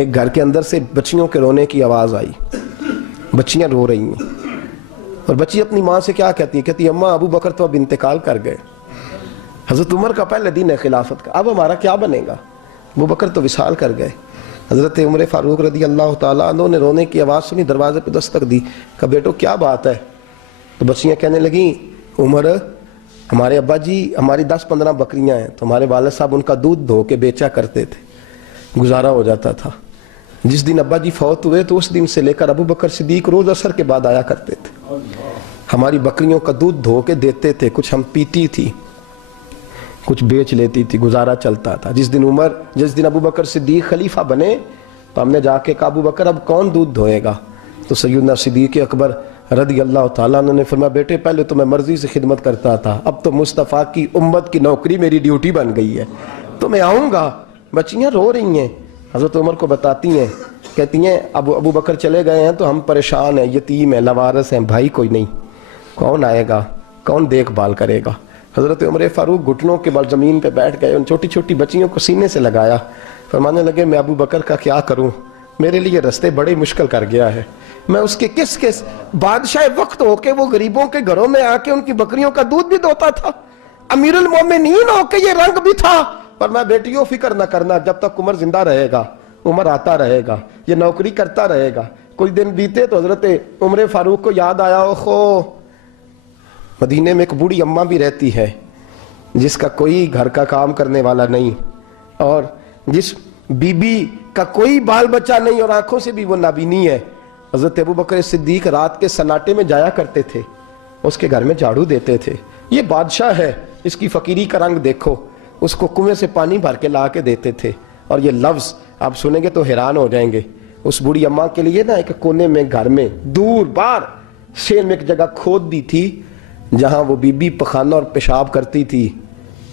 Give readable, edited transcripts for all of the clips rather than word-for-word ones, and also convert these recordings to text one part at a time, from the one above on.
ایک گھر کے اندر سے بچیوں کے رونے کی آواز آئی، بچیاں رو رہی ہیں، اور بچی اپنی ماں سے کیا کہتی ہے؟ کہتی ہے اماں ابو بکر تو اب انتقال کر گئے، حضرت عمر کا پہلے دن ہے خلافت کا، اب ہمارا کیا بنے گا؟ ابو بکر تو وصال کر گئے۔ حضرت عمر فاروق رضی اللہ تعالیٰ عنہ نے رونے کی آواز سنی، دروازے پہ دستک دی، کہا بیٹو کیا بات ہے؟ تو بچیاں کہنے لگیں عمر ہمارے ابا جی ہماری 10-15 بکریاں ہیں، تو ہمارے والد صاحب ان کا دودھ دھو کے بیچا کرتے تھے، گزارا ہو جاتا تھا۔ جس دن ابا جی فوت ہوئے تو اس دن سے لے کر ابو بکر صدیق روز عصر کے بعد آیا کرتے تھے، ہماری بکریوں کا دودھ دھو کے دیتے تھے، کچھ ہم پیتی تھی، کچھ بیچ لیتی تھی، گزارا چلتا تھا۔ جس دن ابو بکر صدیق خلیفہ بنے تو ہم نے جا کے کہا ابو بکر اب کون دودھ دھوئے گا؟ تو سیدنا صدیق اکبر رضی اللہ تعالیٰ عنہ نے فرمایا بیٹے پہلے تو میں مرضی سے خدمت کرتا تھا، اب تو مصطفیٰ کی امت کی نوکری میری ڈیوٹی بن گئی ہے، تو میں آؤں گا۔ بچیاں رو رہی ہیں، حضرت عمر کو بتاتی ہیں، کہتی ہیں ابو بکر چلے گئے ہیں تو ہم پریشان ہیں، یتیم ہیں، لاوارث ہیں، بھائی کوئی نہیں، کون آئے گا، کون دیکھ بھال کرے گا؟ حضرت عمر فاروق گھٹنوں کے بل زمین پہ بیٹھ گئے، ان چھوٹی چھوٹی بچیوں کو سینے سے لگایا، فرمانے لگے میں ابو بکر کا کیا کروں، میرے لیے رستے بڑے مشکل کر گیا ہے، میں اس کے کس بادشاہ وقت ہو کے وہ غریبوں کے گھروں میں آ کے ان کی بکریوں کا دودھ بھی دوتا تھا، امیر المومنین ہو کے یہ رنگ بھی تھا، پر میں بیٹیوں فکر نہ کرنا، جب تک عمر زندہ رہے گا، عمر آتا رہے گا، یہ نوکری کرتا رہے گا۔ کچھ دن بیتے تو حضرت عمر فاروق کو یاد آیا اوہو مدینے میں ایک بوڑھی اماں بھی رہتی ہے جس کا کوئی گھر کا کام کرنے والا نہیں، اور جس بی بی کا کوئی بال بچہ نہیں، اور آنکھوں سے بھی وہ نابینی ہے۔ حضرت ابو بکر صدیق رات کے سناٹے میں جایا کرتے تھے، اس کے گھر میں جھاڑو دیتے تھے، یہ بادشاہ ہے، اس کی فقیری کا رنگ دیکھو، اس کو کنویں سے پانی بھر کے لا کے دیتے تھے، اور یہ لفظ آپ سنیں گے تو حیران ہو جائیں گے۔ اس بوڑھی اماں کے لیے نا ایک کونے میں گھر میں دور بار شیر میں ایک جگہ کھود دی تھی جہاں وہ بی بی پخانہ اور پیشاب کرتی تھی۔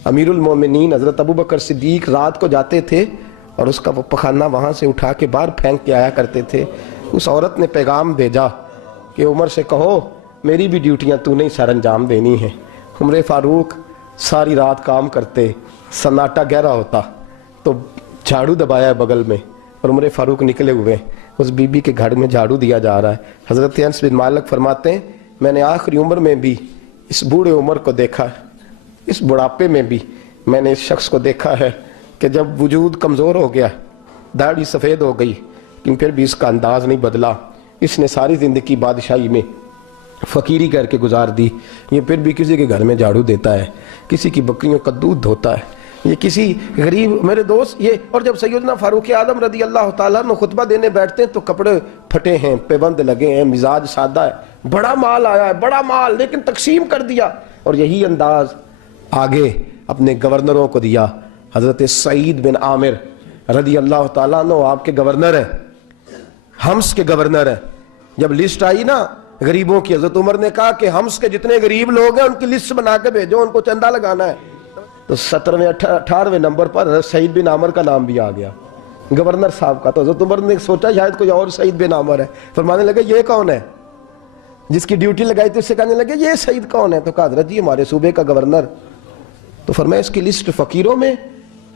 امیر المومنین حضرت ابو بکر صدیق رات کو جاتے تھے اور اس کا وہ پخانہ وہاں سے اٹھا کے باہر پھینک کے آیا کرتے تھے۔ اس عورت نے پیغام بھیجا کہ عمر سے کہو میری بھی ڈیوٹیاں تو نہیں سر انجام دینی ہیں۔ عمر فاروق ساری رات کام کرتے، سناٹا گہرا ہوتا تو جھاڑو دبایا ہے بغل میں، اور عمر فاروق نکلے ہوئے اس بی بی کے گھر میں جھاڑو دیا جا رہا ہے۔ حضرت انس بن مالک فرماتے ہیں میں نے آخری عمر میں بھی اس بوڑھے عمر کو دیکھا ہے، اس بڑھاپے میں بھی میں نے اس شخص کو دیکھا ہے کہ جب وجود کمزور ہو گیا، داڑھی سفید ہو گئی، لیکن پھر بھی اس کا انداز نہیں بدلا، اس نے ساری زندگی بادشاہی میں فقیری کر کے گزار دی، یہ پھر بھی کسی کے گھر میں جھاڑو دیتا ہے، کسی کی بکریوں کا دودھ دھوتا ہے، یہ کسی غریب میرے دوست یہ۔ اور جب سیدنا فاروق اعظم رضی اللہ تعالیٰ عنہ خطبہ دینے بیٹھتے ہیں تو کپڑے پھٹے ہیں، پیبند لگے ہیں، مزاج سادہ ہے، بڑا مال آیا ہے، بڑا مال، لیکن تقسیم کر دیا، اور یہی انداز آگے اپنے گورنروں کو دیا۔ حضرت سعید بن عامر رضی اللہ تعالیٰ عنہ آپ کے گورنر ہیں، حمص کے گورنر ہیں۔ جب لسٹ آئی نا غریبوں کی، حضرت عمر نے کہا کہ حمص کے جتنے غریب لوگ ہیں ان کی لسٹ بنا کے بھیجو، ان کو چندہ لگانا ہے۔ تو 17ویں 18ویں نمبر پر حضرت سعید بن عامر کا نام بھی آ گیا، گورنر صاحب کا۔ تو حضرت عمر نے سوچا شاید کوئی اور سعید بن عامر ہے، فرمانے لگے یہ کون ہے؟ جس کی ڈیوٹی لگائی تھی اس سے کہنے لگے یہ سعید کون ہے؟ تو کہا حضرت جی ہمارے صوبے کا گورنر۔ تو فرمایا اس کی لسٹ فقیروں میں؟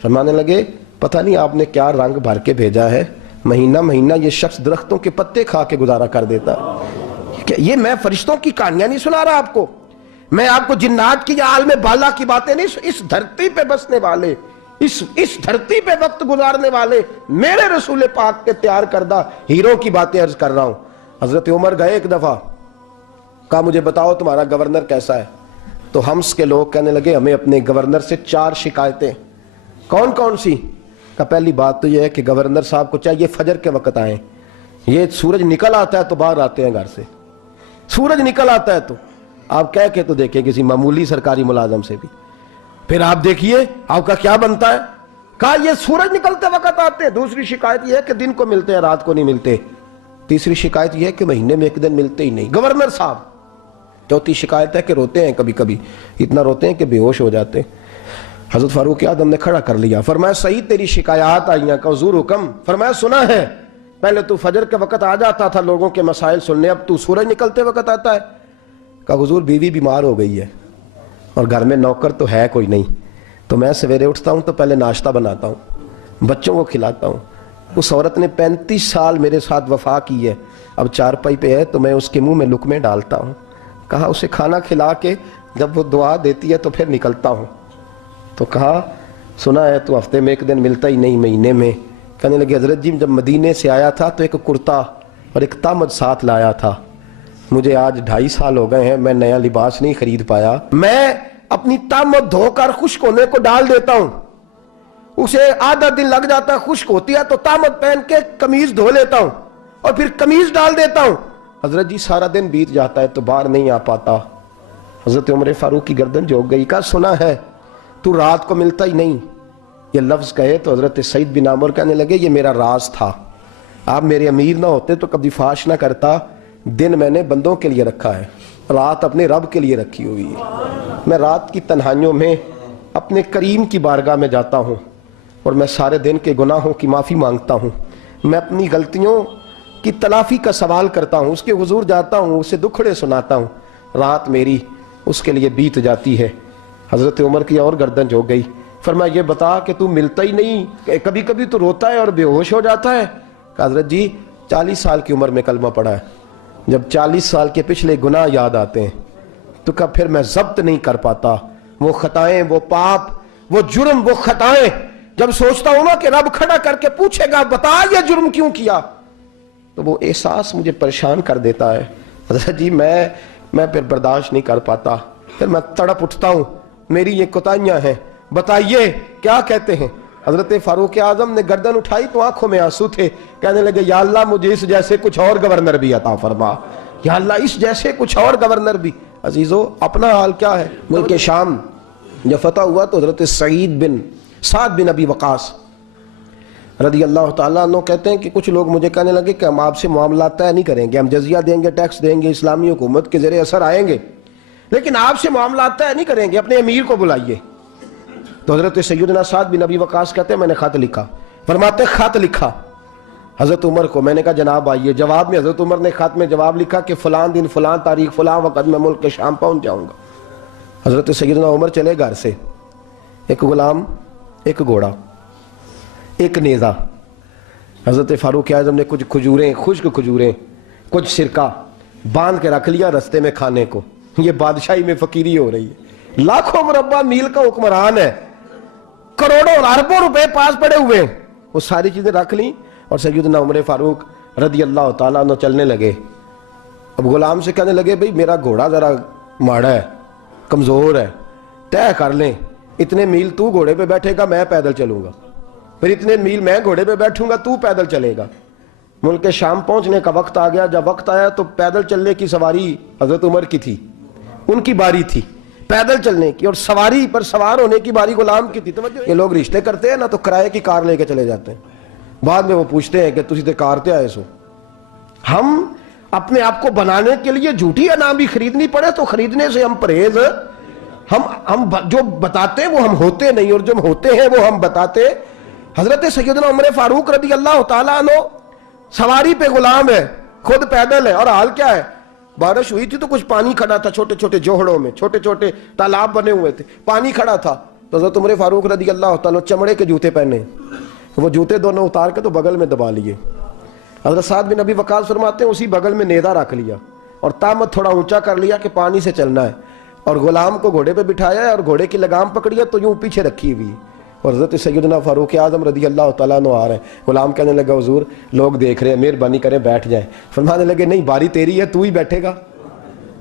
فرمانے لگے پتہ نہیں آپ نے کیا رنگ بھر کے بھیجا ہے، مہینہ مہینہ یہ شخص درختوں کے پتے کھا کے گزارا کر دیتا ہے۔ یہ میں فرشتوں کی کہانیاں نہیں سنا رہا آپ کو، میں آپ کو جنات کی یا عالم بالا کی باتیں نہیں، اس دھرتی پہ بسنے والے، اس دھرتی پہ وقت گزارنے والے میرے رسول پاک کے تیار کردہ ہیروں کی باتیں عرض کر رہا ہوں۔ حضرت عمر گئے ایک دفعہ، کہا مجھے بتاؤ تمہارا گورنر کیسا ہے؟ تو حمص کے لوگ کہنے لگے ہمیں اپنے گورنر سے 4 شکایتیں۔ کون کون سی؟ کہ پہلی بات تو یہ ہے کہ گورنر صاحب کو چاہیے فجر کے وقت آئیں، یہ سورج نکل آتا ہے تو باہر آتے ہیں گھر سے، سورج نکل آتا ہے تو آپ کہہ کے تو دیکھیں کسی معمولی سرکاری ملازم سے بھی، پھر آپ دیکھیے آپ کا کیا بنتا ہے۔ کہا یہ سورج نکلتے وقت آتے ہیں۔ دوسری شکایت یہ ہے کہ دن کو ملتے ہیں رات کو نہیں ملتے۔ تیسری شکایت یہ ہے کہ مہینے میں ایک دن ملتے ہی نہیں گورنر صاحب۔ چوتھی شکایت ہے کہ روتے ہیں، کبھی کبھی اتنا روتے ہیں کہ بے ہوش ہو جاتے ہیں۔ حضرت فاروق اعظم نے کھڑا کر لیا، فرمایا سعید تیری شکایات آئی ہیں، کہ حضور حکم۔ فرمایا سنا ہے، پہلے تو فجر کے وقت آ جاتا تھا لوگوں کے مسائل سننے، اب تو سورج نکلتے وقت آتا ہے۔ کہا حضور بیوی بیمار ہو گئی ہے اور گھر میں نوکر تو ہے کوئی نہیں، تو میں سویرے اٹھتا ہوں تو پہلے ناشتہ بناتا ہوں، بچوں کو کھلاتا ہوں، اس عورت نے 35 سال میرے ساتھ وفا کی ہے، اب چارپائی پہ ہے تو میں اس کے منہ میں لقمے ڈالتا ہوں. کہا اسے کھانا کھلا کے جب وہ دعا دیتی ہے تو پھر نکلتا ہوں. تو کہا سنا ہے تو ہفتے میں ایک دن ملتا ہی نہیں، مہینے میں. کہنے لگے حضرت جی جب مدینے سے آیا تھا تو ایک کرتا اور ایک تامد ساتھ لایا تھا، مجھے آج 2.5 سال ہو گئے ہیں، میں نیا لباس نہیں خرید پایا. میں اپنی تامد دھو کر خشک ہونے کو ڈال دیتا ہوں، اسے آدھا دن لگ جاتا ہے، خشک ہوتی ہے تو تامد پہن کے قمیض دھو لیتا ہوں اور پھر قمیض ڈال دیتا ہوں. حضرت جی سارا دن بیت جاتا ہے تو باہر نہیں آ پاتا. حضرت عمر فاروق کی گردن جھک گئی. کہا سنا ہے تو رات کو ملتا ہی نہیں. یہ لفظ کہے تو حضرت سعید بن عمر کہنے لگے یہ میرا راز تھا، آپ میرے امیر نہ ہوتے تو کبھی فاش نہ کرتا. دن میں نے بندوں کے لیے رکھا ہے، رات اپنے رب کے لیے رکھی ہوئی ہے. میں رات کی تنہائیوں میں اپنے کریم کی بارگاہ میں جاتا ہوں اور میں سارے دن کے گناہوں کی معافی مانگتا ہوں. میں اپنی غلطیوں کی تلافی کا سوال کرتا ہوں، اس کے حضور جاتا ہوں، اسے دکھڑے سناتا ہوں. رات میری اس کے لیے بیت جاتی ہے. حضرت عمر کی اور گردن جھک گئی. فرمایا یہ بتا کہ تو ملتا ہی نہیں، کبھی کبھی تو روتا ہے اور بے ہوش ہو جاتا ہے. کہ حضرت جی 40 سال کی عمر میں کلمہ پڑھا ہے، جب 40 سال کے پچھلے گناہ یاد آتے ہیں تو کب پھر میں ضبط نہیں کر پاتا. وہ خطائیں، وہ پاپ، وہ جرم، وہ خطائیں جب سوچتا ہوں نا کہ رب کھڑا کر کے پوچھے گا بتا یہ جرم کیوں کیا، تو وہ احساس مجھے پریشان کر دیتا ہے. حضرت جی میں پھر برداشت نہیں کر پاتا، پھر میں تڑپ اٹھتا ہوں، میری یہ کوتاہیاں ہیں، بتائیے کیا کہتے ہیں. حضرت فاروق اعظم نے گردن اٹھائی تو آنکھوں میں آنسو تھے. کہنے لگے یا اللہ مجھے اس جیسے کچھ اور گورنر بھی عطا فرما، یا اللہ اس جیسے کچھ اور گورنر بھی. عزیزو اپنا حال کیا ہے. ملک شام جب فتح ہوا تو حضرت سعد بن ابی وقاص رضی اللہ تعالیٰ عنہ کہتے ہیں کہ کچھ لوگ مجھے کہنے لگے کہ ہم آپ سے معاملات طے نہیں کریں گے، ہم جزیہ دیں گے، ٹیکس دیں گے، اسلامی حکومت کے زیر اثر آئیں گے، لیکن آپ سے معاملات طے نہیں کریں گے، اپنے امیر کو بلائیے. تو حضرت سیدنا سعد بن ابی وقاص کہتے ہیں میں نے خط لکھا. فرماتے خط لکھا حضرت عمر کو. میں نے کہا جناب آئیے. جواب میں حضرت عمر نے خط میں جواب لکھا کہ فلان دن فلان تاریخ فلان وقت میں ملک شام پہنچ جاؤں گا. حضرت سیدنا عمر چلے گھر سے، ایک غلام، ایک گھوڑا، ایک نیزہ. حضرت فاروق اعظم نے کچھ کھجوریں، خشک کھجوریں، کچھ سرکہ باندھ کے رکھ لیا رستے میں کھانے کو. یہ بادشاہی میں فقیری ہو رہی ہے. لاکھوں مربع میل کا حکمران ہے، کروڑوں اربوں روپے پاس پڑے ہوئے ہیں. وہ ساری چیزیں رکھ لیں اور سیدنا عمر فاروق رضی اللہ تعالیٰ عنہ چلنے لگے. اب غلام سے کہنے لگے بھئی میرا گھوڑا ذرا ماڑا ہے، کمزور ہے، طے کر لیں اتنے میل تو گھوڑے پہ بیٹھے گا، میں پیدل چلوں گا، پھر اتنے میل میں گھوڑے پہ بیٹھوں گا، تو پیدل چلے گا. ملک شام پہنچنے کا وقت آ گیا. جب وقت آیا تو پیدل چلنے کی سواری حضرت عمر کی تھی، ان کی باری تھی پیدل چلنے کی، اور سواری پر سوار ہونے کی باری غلام کی تھی. توجہ، یہ لوگ رشتے کرتے ہیں نا تو کرائے کی کار لے کے چلے جاتے ہیں، بعد میں وہ پوچھتے ہیں کہ تسی تے کار تے آئے سو. ہم اپنے آپ کو بنانے کے لیے جھوٹی انعام بھی خریدنی پڑے تو خریدنے سے ہم پرہیز. ہم جو بتاتے وہ ہم ہوتے نہیں، اور جو ہم ہوتے ہیں وہ ہم بتاتے. حضرت سیدنا عمر فاروق رضی اللہ تعالیٰ عنہ سواری پہ غلام ہے، خود پیدل ہے، اور حال کیا ہے. بارش ہوئی تھی تو کچھ پانی کھڑا تھا، چھوٹے چھوٹے جوہڑوں میں چھوٹے چھوٹے تالاب بنے ہوئے تھے، پانی کھڑا تھا. تو حضرت عمر فاروق رضی اللہ تعالیٰ چمڑے کے جوتے پہنے، وہ جوتے دونوں اتار کے تو بغل میں دبا لیے. حضرت سعد بن ابی وقاص فرماتے ہیں اسی بغل میں نیزہ رکھ لیا اور تامت تھوڑا اونچا کر لیا کہ پانی سے چلنا ہے، اور غلام کو گھوڑے پہ بٹھایا ہے اور گھوڑے کی لگام پکڑی ہے تو یوں پیچھے رکھی ہوئی. اور حضرت سیدنا فاروق اعظم رضی اللہ تعالیٰ عنہ آ رہے ہیں. غلام کہنے لگا حضور لوگ دیکھ رہے ہیں، مہربانی کریں بیٹھ جائیں. فرمانے لگے نہیں باری تیری ہے، تو ہی بیٹھے گا.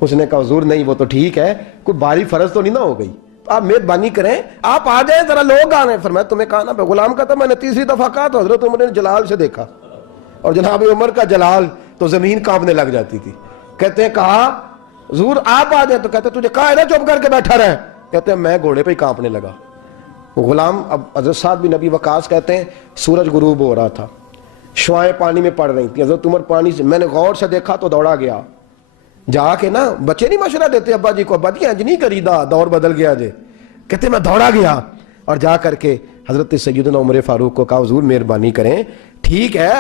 اس نے کہا حضور نہیں وہ تو ٹھیک ہے، کوئی باری فرض تو نہیں نہ ہو گئی، آپ مہربانی کریں آپ آ جائیں، ذرا لوگ آ رہے ہیں. فرمایا تمہیں کہا نا. غلام کہتا میں نے تیسری دفعہ کہا تو حضرت عمر نے جلال سے دیکھا، اور جناب عمر کا جلال تو زمین کانپنے لگ جاتی تھی. کہتے ہیں کہا حضور آپ آ جائیں، تو کہتے تجھے کہا ہے نا چپ کر کے بیٹھا رہے. کہتے ہیں میں گھوڑے پہ ہی کانپنے لگا. وہ غلام اب حضرت سعد بن ابی وقاص کہتے ہیں سورج غروب ہو رہا تھا، شعائیں پانی میں پڑ رہی تھی. حضرت عمر پانی سے میں نے غور سے دیکھا تو دوڑا گیا. جا کے نا بچے نہیں مشورہ دیتے ابا جی کو، ابا جی انج نہیں کریدا، دور بدل گیا جے. کہتے میں دوڑا گیا اور جا کر کے حضرت سیدنا عمر فاروق کو کہا حضور مہربانی کریں، ٹھیک ہے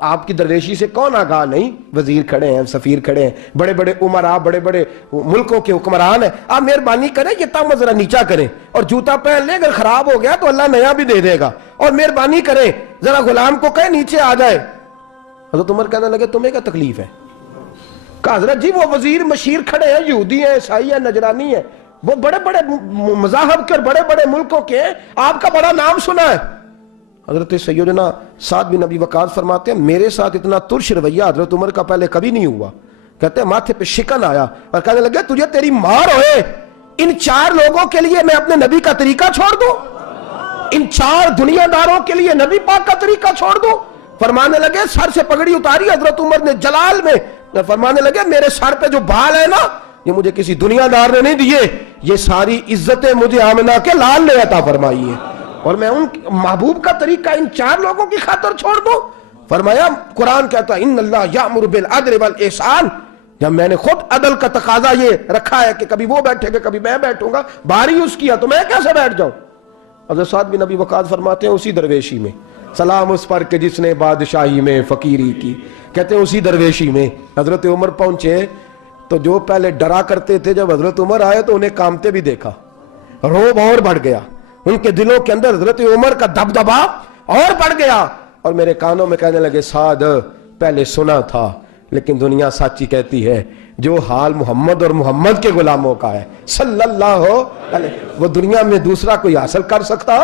آپ کی درویشی سے کون آگاہ نہیں، وزیر کھڑے ہیں، سفیر کھڑے ہیں، بڑے بڑے عمراء، بڑے بڑے ملکوں کے حکمران ہیں، آپ مہربانی کریں یہ تامت ذرا نیچا کریں، اور جوتا پہن لیں، اگر خراب ہو گیا تو اللہ نیا بھی دے دے گا. اور مہربانی کریں ذرا غلام کو کہیں نیچے آ جائے. حضرت عمر کہنے لگے تمہیں کیا تکلیف ہے؟ کہا حضرت جی وہ وزیر مشیر کھڑے ہیں، یہودی ہیں، عیسائی ہیں، نجرانی ہیں، وہ بڑے بڑے مذاہب کے اور بڑے بڑے ملکوں کے ہیں، آپ کا بڑا نام سنا ہے. حضرت سیدنا سعد بن ابی وقاص فرماتے ہیں میرے ساتھ اتنا ترش رویہ حضرت عمر کا پہلے کبھی نہیں ہوا. کہتے ہیں ماتھے پہ شکن آیا اور کہنے لگے تجھے تیری مار ہوئے، ان 4 لوگوں کے لیے میں اپنے نبی کا طریقہ چھوڑ دوں؟ ان 4 دنیا داروں کے لیے نبی پاک کا طریقہ چھوڑ دوں؟ فرمانے لگے سر سے پگڑی اتاری حضرت عمر نے جلال میں، فرمانے لگے میرے سر پہ جو بال ہے نا یہ مجھے کسی دنیا دار نے نہیں دیے، یہ ساری عزتیں مجھے آمنہ کے لال نے عطا فرمائی ہے، اور میں ان محبوب کا طریقہ ان 4 لوگوں کی خاطر چھوڑ دوں؟ فرمایا قرآن کہتا ہے ان اللہ یامر بالعدل والاحسان، جب میں نے خود عدل کا تقاضا یہ رکھا ہے کہ کبھی وہ بیٹھے گا کبھی میں بیٹھوں گا، باری اس کی ہے تو میں کیسے بیٹھ جاؤں؟ حضرت سعد بن ابی وقاص فرماتے ہیں اسی درویشی میں سلام اس پر کہ جس نے بادشاہی میں فقیری کی، کہتے ہیں اسی درویشی میں حضرت عمر پہنچے تو جو پہلے ڈرا کرتے تھے جب حضرت عمر آئے تو انہیں کامتے بھی دیکھا، روب اور بڑھ گیا، ان کے دلوں کے اندر حضرت عمر کا دبدبا اور بڑھ گیا، اور میرے کانوں میں کہنے لگے سعد پہلے سنا تھا لیکن دنیا سچی کہتی ہے جو حال محمد اور محمد کے غلاموں کا ہے صلی اللہ علیہ، وہ دنیا میں دوسرا کوئی حاصل کر سکتا